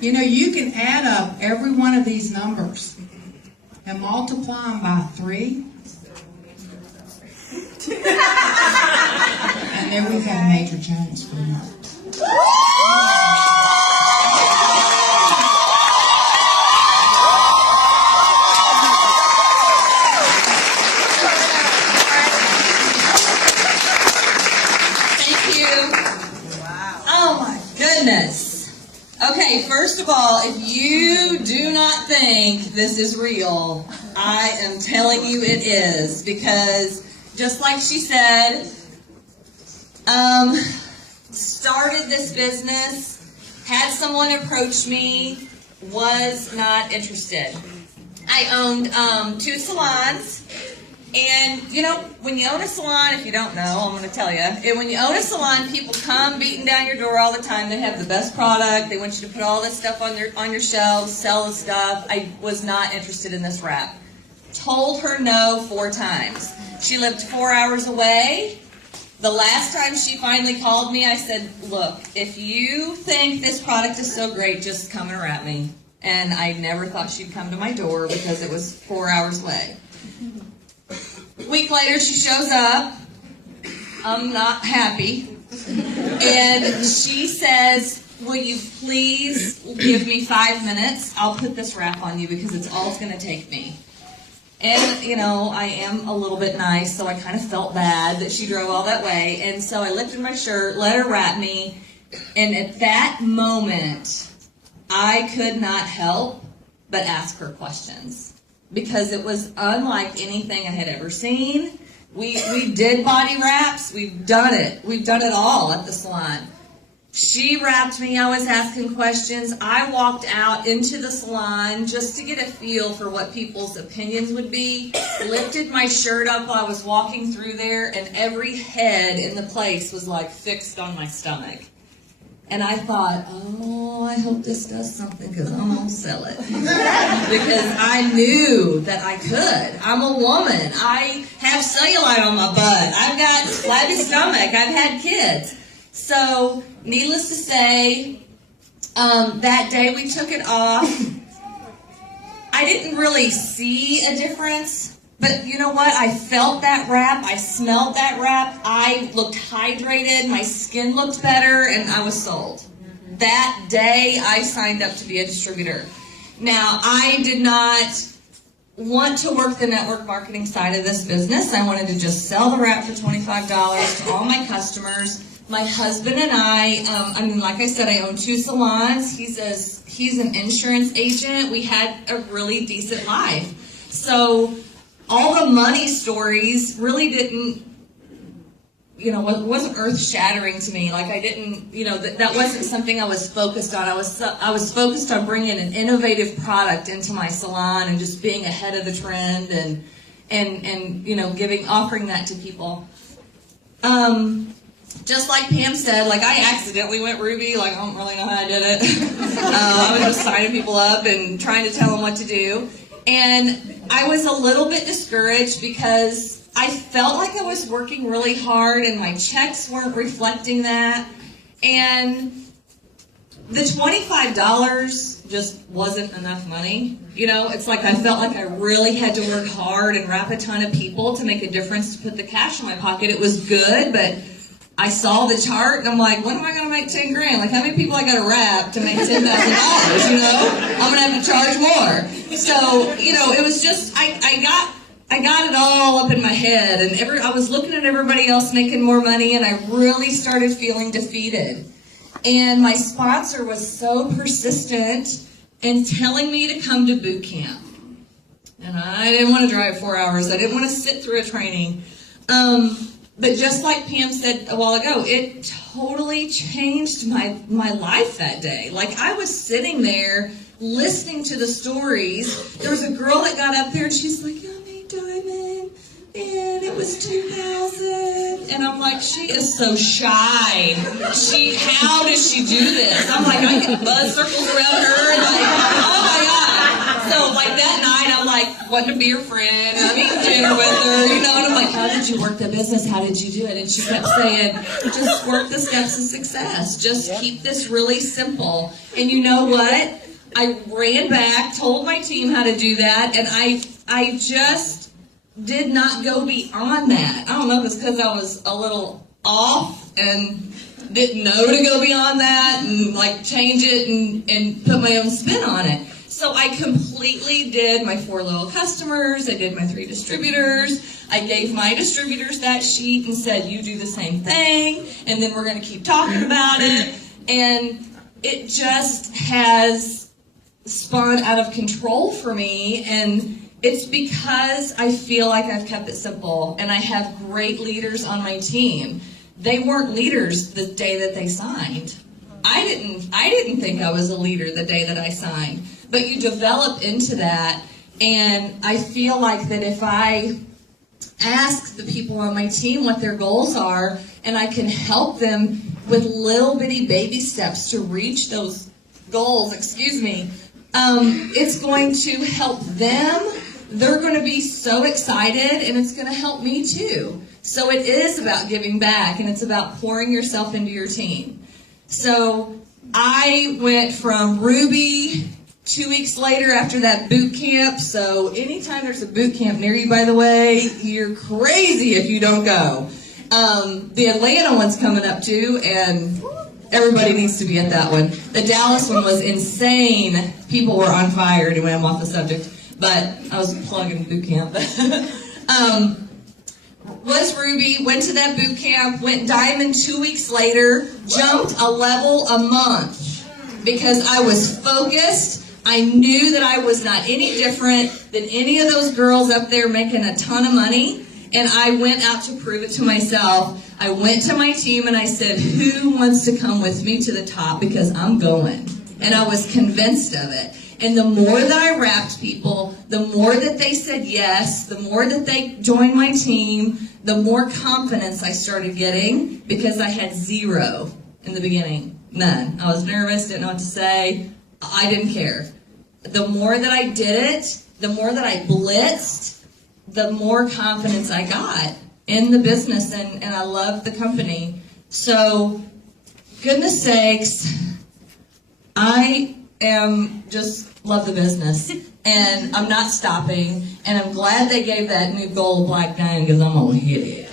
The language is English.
You know, you can add up every one of these numbers and multiply them by 3. And then we've got a major change for you. Thank you. Oh my goodness. Okay, first of all, if you do not think this is real, I am telling you it is, because just like she said, started this business, had someone approach me, was not interested. I owned 2 salons. And, you know, when you own a salon, if you don't know, I'm going to tell you, when you own a salon, people come beating down your door all the time. They have the best product. They want you to put all this stuff on your shelves, sell the stuff. I was not interested in this wrap. Told her no 4 times. She lived 4 hours away. The last time she finally called me, I said, look, if you think this product is so great, just come and wrap me. And I never thought she'd come to my door because it was 4 hours away. A week later, she shows up. I'm not happy. And she says, will you please give me 5 minutes? I'll put this wrap on you because it's all it's going to take me. And, you know, I am a little bit nice, so I kind of felt bad that she drove all that way. And so I lifted my shirt, let her wrap me. And at that moment, I could not help but ask her questions, because it was unlike anything I had ever seen. We did body wraps. We've done it. We've done it all at the salon. She wrapped me. I was asking questions. I walked out into the salon just to get a feel for what people's opinions would be. Lifted my shirt up while I was walking through there, and every head in the place was like fixed on my stomach. And I thought, oh, I hope this does something, because I'm going to sell it. Because I knew that I could. I'm a woman. I have cellulite on my butt. I've got flabby stomach. I've had kids. So, needless to say, that day we took it off. I didn't really see a difference. But you know what? I felt that wrap. I smelled that wrap. I looked hydrated. My skin looked better, and I was sold. That day, I signed up to be a distributor. Now, I did not want to work the network marketing side of this business. I wanted to just sell the wrap for $25 to all my customers. My husband and I mean, like I said, I own 2 salons. He's an insurance agent. We had a really decent life. So all the money stories really didn't, you know, it wasn't earth-shattering to me. Like, I didn't, you know, that wasn't something I was focused on. I was focused on bringing an innovative product into my salon and just being ahead of the trend and you know, offering that to people. Just like Pam said, like, I accidentally went Ruby. Like, I don't really know how I did it. I was just signing people up and trying to tell them what to do. And I was a little bit discouraged because I felt like I was working really hard and my checks weren't reflecting that. And the $25 just wasn't enough money. You know, it's like I felt like I really had to work hard and wrap a ton of people to make a difference, to put the cash in my pocket. It was good, but I saw the chart and I'm like, when am I going to make 10 grand? Like, how many people I got to wrap to make $10,000? You know, I'm going to have to charge more. So, you know, it was just, I got it all up in my head, and I was looking at everybody else making more money, and I really started feeling defeated. And my sponsor was so persistent in telling me to come to boot camp. And I didn't want to drive 4 hours. I didn't want to sit through a training. But just like Pam said a while ago, it totally changed my life that day. Like, I was sitting there listening to the stories. There was a girl that got up there and she's like, Yummy Diamond, and it was 2,000. And I'm like, she is so shy. How does she do this? I'm like, I get buzz circles around her. Like, oh my God. So like that night, I'm like, wanting to be her friend. I'm eating dinner with her, you know. And I'm like, how did you work the business? How did you do it? And she kept saying, just work the steps of success. Just keep this really simple. And you know what? I ran back, told my team how to do that, and I just did not go beyond that. I don't know if it's because I was a little off and didn't know to go beyond that and like change it and put my own spin on it. So I completely did my 4 loyal customers, I did my 3 distributors, I gave my distributors that sheet and said, you do the same thing, and then we're going to keep talking about it. And it just has spun out of control for me, and it's because I feel like I've kept it simple, and I have great leaders on my team. They weren't leaders the day that they signed. I didn't think I was a leader the day that I signed, but you develop into that, and I feel like that if I ask the people on my team what their goals are, and I can help them with little bitty baby steps to reach those goals, it's going to help them. They're going to be so excited, and it's going to help me too. So it is about giving back, and it's about pouring yourself into your team. So I went from Ruby 2 weeks later after that boot camp. So anytime there's a boot camp near you, by the way, you're crazy if you don't go. The Atlanta one's coming up too, and everybody needs to be at that one. The Dallas one was insane. People were on fire. Anyway, I'm off the subject, but I was plugging boot camp. Was Ruby, went to that boot camp, went diamond 2 weeks later, jumped a level a month because I was focused. I knew that I was not any different than any of those girls up there making a ton of money, and I went out to prove it to myself. I went to my team and I said, who wants to come with me to the top, because I'm going. And I was convinced of it. And the more that I wrapped people, the more that they said yes, the more that they joined my team, the more confidence I started getting, because I had 0 in the beginning. None. I was nervous, didn't know what to say. I didn't care. The more that I did it, the more that I blitzed, the more confidence I got in the business, and I loved the company. So, goodness sakes, I am just love the business, and I'm not stopping, and I'm glad they gave that new gold black diamond, because I'm gonna hit it.